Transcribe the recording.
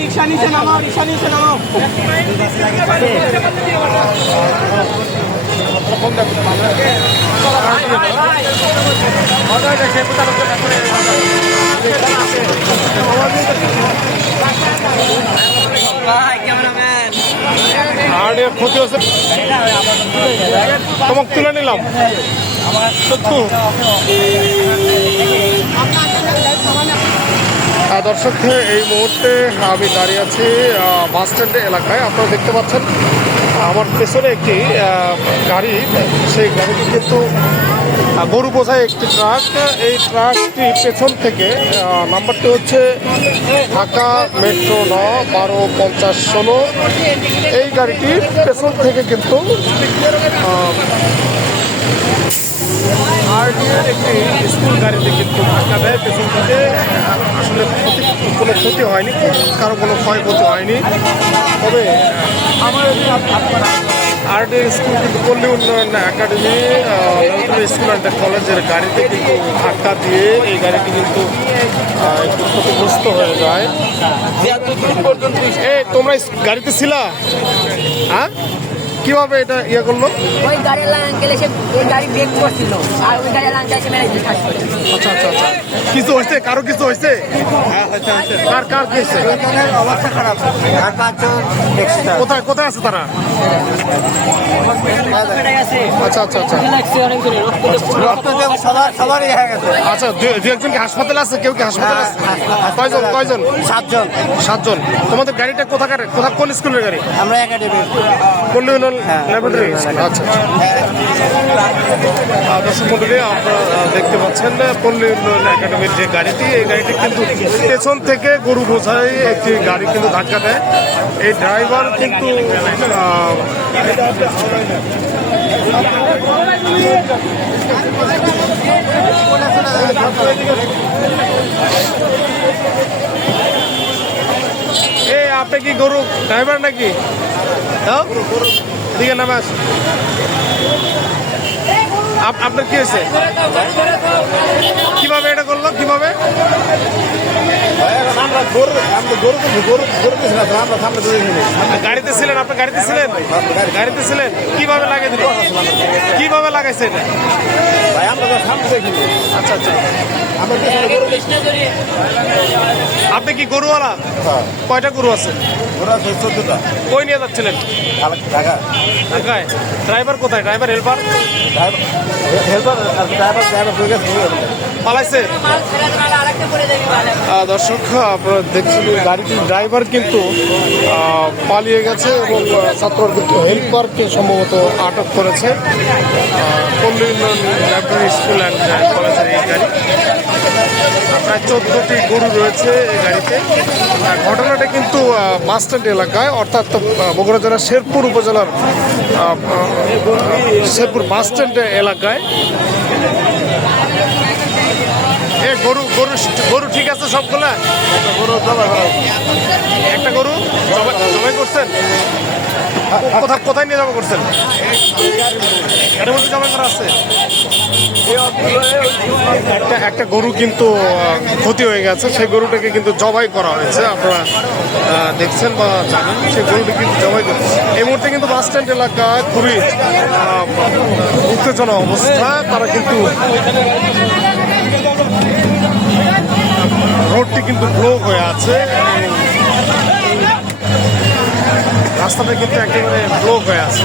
রিক্সা নিচে নামাও, রিক্সা নিচে নামাও। আর ক্ষতি হচ্ছে, তোমাকে তুলে নিলাম। দর্শক, এই মুহূর্তে আমি দাঁড়িয়ে আছি বাস স্ট্যান্ড এলাকায়। আপনারা দেখতে পাচ্ছেন আমার পেছনে একটি গাড়ি, সেই গাড়িটি কিন্তু গরু বোঝায় একটি ট্রাক। এই ট্রাকটি পেছন থেকে, নাম্বারটি হচ্ছে ঢাকা মেট্রো 9-12-50-16। এই গাড়িটি পেছন থেকে কিন্তু আরডিএর একটি স্কুল গাড়িতে কিন্তু ধাক্কা দেয় পেছন থেকে। আসলে কোনো ক্ষতি হয়নি, কারো কোনো ক্ষয়ক্ষতি হয়নি। তবে আরডিএর স্কুল কিন্তু পল্লী উন্নয়ন একাডেমি স্কুল অ্যান্ড কলেজের গাড়িতে কিন্তু ধাক্কা দিয়ে এই গাড়িটি কিন্তু একটু ক্ষতিগ্রস্ত হয়ে যায়। তোমরা গাড়িতে ছিলা? হ্যাঁ, কিভাবে এটা ইয়ে করলো? ওই গাড়ির আঙ্কেল এসে ওই গাড়ি ব্রেক করছিল আর ওই গাড়ির আঙ্কেল এসে মেরে দিল ঠাস করে। আচ্ছা আচ্ছা আচ্ছা, কিছু হয়েছে? কারো কিছু হয়েছে? কার কার কি হয়েছে? অবস্থা খারাপ, আর 5 জন কোথায় কোথায় আছে তারা? আচ্ছা আচ্ছা আচ্ছা সবারই হয়ে গেছে। আচ্ছা, দু একজন কি হাসপাতালে আছে? কেউ কি হাসপাতালে আছে? কয়জন কয়জন? 7 জন। 7 জন। তোমাদের গাড়িটা কোথাকার, কোন স্কুলের গাড়ি? আমরা একাডেমি পল্লী উন্নয়ন ল্যাবরেটরি। আচ্ছা, দর্শক মন্ডলী, আপনারা দেখতে পাচ্ছেন পল্লী উন্নয়ন একাডেমির যে গাড়িটি, এই গাড়িটি কিন্তু পেছন থেকে গরু বোঝাই একটি গাড়ি কিন্তু ধাক্কা দেয়। এই ড্রাইভার কিন্তু আপনি কি গরু ড্রাইভার নাকি? দিকে নামে আস। আপনার কি হয়েছে? কিভাবে এটা করলো? কিভাবে গাড়িতে ছিলেন? আপনি গাড়িতে ছিলেন? গাড়িতে ছিলেন, কিভাবে লাগিয়ে দিল? কিভাবে লাগাইছে এটা? আচ্ছা আচ্ছা, আপনি কি গরুওয়ালা? কয়টা গরু আছে? কই নিয়ে যাচ্ছিলেন? ঢাকায়। ড্রাইভার কোথায়? ড্রাইভার হেল্পার পালাইছে। দর্শক, আপনারা দেখছেন গাড়িটির ড্রাইভার কিন্তু পালিয়ে গেছে এবং ছাত্ররা কিন্তু হেল্পারকে সম্ভবত আটক করেছে। পল্লী উন্নয়ন ল্যাবরেটরি স্কুল অ্যান্ড কলেজের এই গাড়ি, প্রায় 14টি গরু রয়েছে এই গাড়িতে। ঘটনাটা কিন্তু বাস স্ট্যান্ড এলাকায়, অর্থাৎ বগুড়া জেলার শেরপুর উপজেলার শেরপুর বাস স্ট্যান্ড এলাকায়। গরু গরু গরু ঠিক আছে সবগুলা? একটা গরু জবাই করছেন? কোথায় নিয়ে জমা করছেন? এর মধ্যে জমা করা আছে। একটা গরু কিন্তু ক্ষতি হয়ে গেছে, সেই গরুটাকে কিন্তু জবাই করা হয়েছে। আপনারা দেখছেন বা জানেন, সেই গরুটি কিন্তু জবাই করে। এই মুহূর্তে কিন্তু বাস স্ট্যান্ড এলাকায় খুবই উত্তেজনা অবস্থা। তারা কিন্তু রোডটি কিন্তু ব্লক হয়ে আছে, রাস্তাটা কিন্তু একেবারে ব্লক হয়ে আছে।